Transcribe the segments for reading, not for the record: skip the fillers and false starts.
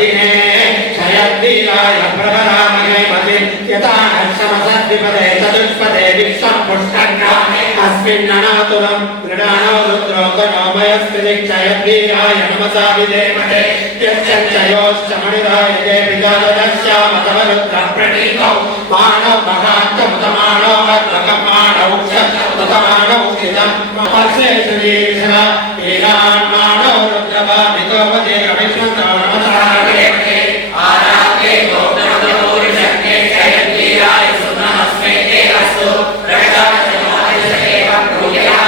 पतिने क्षयद्वीराय प्रभरामहे मते यतानक्षमसद्विपदे चतुष्पदे विश्वं पुष्कन्नामे अस्मिन्ननातुरं गृणानो रुद्रो गणोमयस्ति क्षयद्वीराय नमसा विधेमते यच्चयोश्च मणिराय ये विजातदस्यामतवरुद्रः प्रणीतौ मानो महात्तमुतमानो अद्भकमाणौ क्षतमाणौ स्थितं महर्षेषु दीर्घः वीरान्माणो रुद्रभामितो वदे विष्णुतो नमसारे आरागे गोत्रपूरिषक्के क्षयद्वीराय सुनमस्मे ते अस्तु प्रजातमायसेवं भूया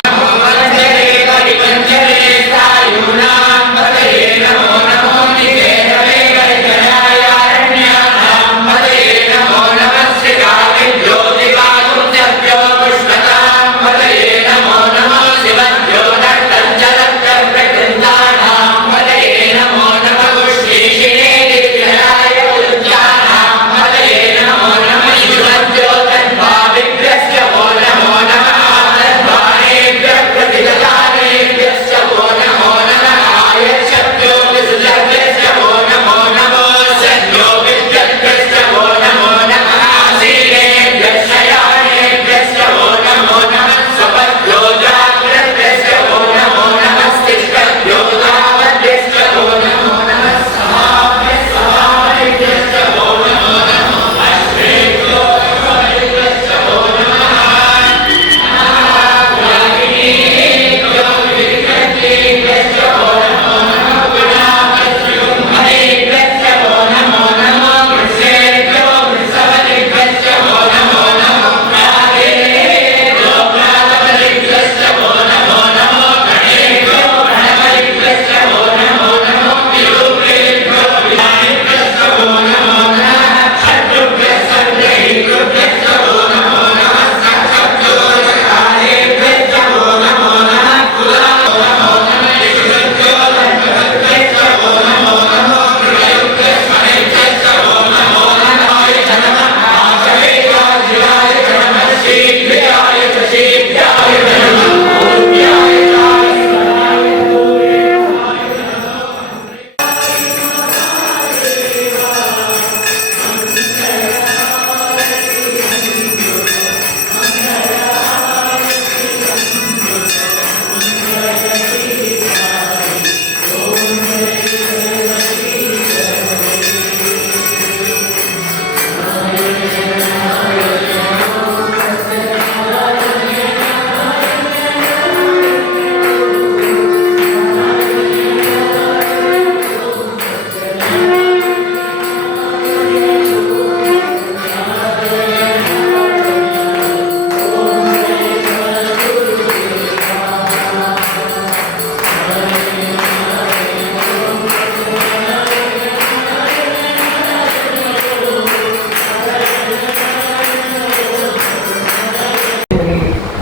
वन्दे कलिपञ्चमे सायुनां पतये नमो नमो निकेतवे वैजनायारण्यानां पतये नमो नमः शिवाय ज्योतिकाकुञ्जभ्यो पुष्पतां पतये नमो नमः शिवभ्यो दत्तञ्चदत्तप्रकृन्तानां पतये नमो नमः पुष्पीशिने दिव्यराय उद्यानां पतये नमो नमः शिवभ्यो तद्भाविभ्यश्च वो नमो नमः तद्भावेभ्यः प्रतिगतानेभ्यश्च वो नमो नमः आयच्छभ्यो विसृजभ्यश्च वो नमो नमः सद्यो विद्यभ्यश्च वो नमो नमः आसीनेभ्यः शयानेभ्यश्च वो नमो नमः स्वपद्भ्यो जाग्रद्भ्यश्च वो नमो नमः स्थिष्टभ्यो धावद्भ्यश्च वो नमो नमः समाभ्यश्च वो नमो नमः अश्वेभ्यो अश्वेभ्यश्च वो नमः अनाग्राहिणीभ्यो विकृतिभ्यश्च वो नमो नमः गुणाभ्यश्च महेभ्यश्च वो नमो नमः वृषेभ्यो वृषवलिभ्यश्च वो नमो नमः प्रागेभ्यो प्रागवलिभ्यश्च वो नमो नमः गणेभ्यो गणवलिभ्यश्च वो नमो नमः विरूपेभ्यो विधानेभ्यश्च वो नमो नमः शत्रुभ्यश्च ग्रहीतृभ्यश्च वो नमो नमः सक्षभ्यो सकारेभ्यश्च वो नमो नमः कुलाभ्यो नमो नमः शिशुभ्यो धर्मभ्यश्च वो नमो नमः कृतयुक्तस्मरेभ्यश्च वो नमो नमः जनमः आशवेयाय जनमः शीघ्राय च शीघ्राय जनमः पूर्व्याय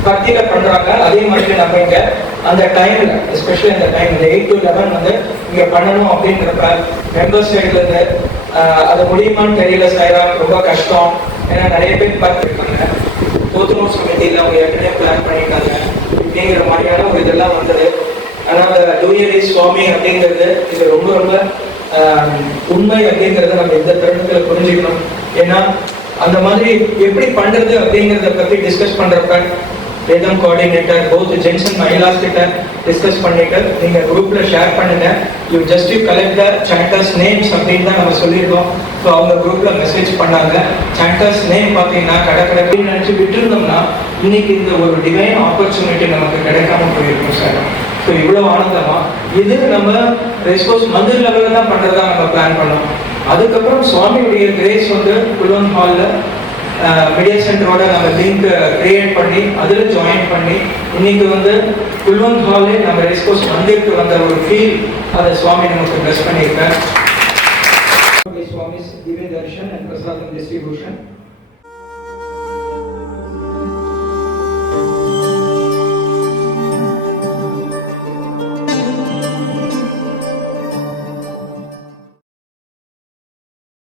பக்தியில பண்றாங்க. அதே மாதிரி நம்ம இங்க அந்த டைம்ல எஸ்பெஷலி அந்த டைம் 8 to 11 வந்து இங்க பண்ணணும் அப்படின்றப்ப மெம்பர்ஸ் சைட்ல இருந்து அது முடியுமான்னு தெரியல சார், ரொம்ப கஷ்டம். ஏன்னா நிறைய பேர் பார்த்துருக்காங்க, தோத்துனூர் சமிதியில் அவங்க ஏற்கனவே பிளான் பண்ணிட்டாங்க அப்படிங்கிற மாதிரியான ஒரு இதெல்லாம் வந்தது. ஆனால் டூயரி சுவாமி அப்படிங்கிறது இது ரொம்ப ரொம்ப உண்மை அப்படிங்கிறத நம்ம இந்த தருணத்தில் புரிஞ்சுக்கணும். ஏன்னா அந்த மாதிரி எப்படி பண்றது அப்படிங்கிறத பத்தி டிஸ்கஸ் பண்றப்ப வேதம் கோஆர்டினேட்டர் போத் ஜென்ஸ் அண்ட் மகிளாஸ் கிட்ட டிஸ்கஸ் பண்ணிட்டு நீங்க குரூப்ல ஷேர் பண்ணுங்க. You collect the Sanders names அப்படின்னு தான் நம்ம சொல்லியிருக்கோம். ஸோ அவங்க குரூப்ல மெசேஜ் பண்ணாங்க. சாண்டர்ஸ் நேம் பார்த்தீங்கன்னா கடற்கடை நினைச்சு விட்டுருந்தோம்னா இன்னைக்கு இந்த ஒரு டிவைன் ஆப்பர்ச்சுனிட்டி நமக்கு கிடைக்காம போயிருக்கும் சார். ஸோ இவ்வளோ ஆனந்தமா இது நம்ம ரெஸ்கோஸ் மந்திர் லெவலில் தான் பண்றதா நம்ம பிளான் பண்ணோம். அதுக்கப்புறம் சுவாமியுடைய கிரேஸ் வந்து குல்வந்த் ஹாலில் மீடியா சென்டரோட நம்ம லிங்க் கிரியேட் பண்ணி அதில் ஜாயின் பண்ணி இன்னைக்கு வந்து குல்வந்த் ஹாலே நம்ம ரெஸ்கோஸ் மந்திருக்கு வந்த ஒரு ஃபீல் அதை சுவாமி நமக்கு பிளஸ் பண்ணியிருக்கேன். சுவாமி கிவிங் தர்ஷன் அண்ட் பிரசாதம் டிஸ்ட்ரிபியூஷன்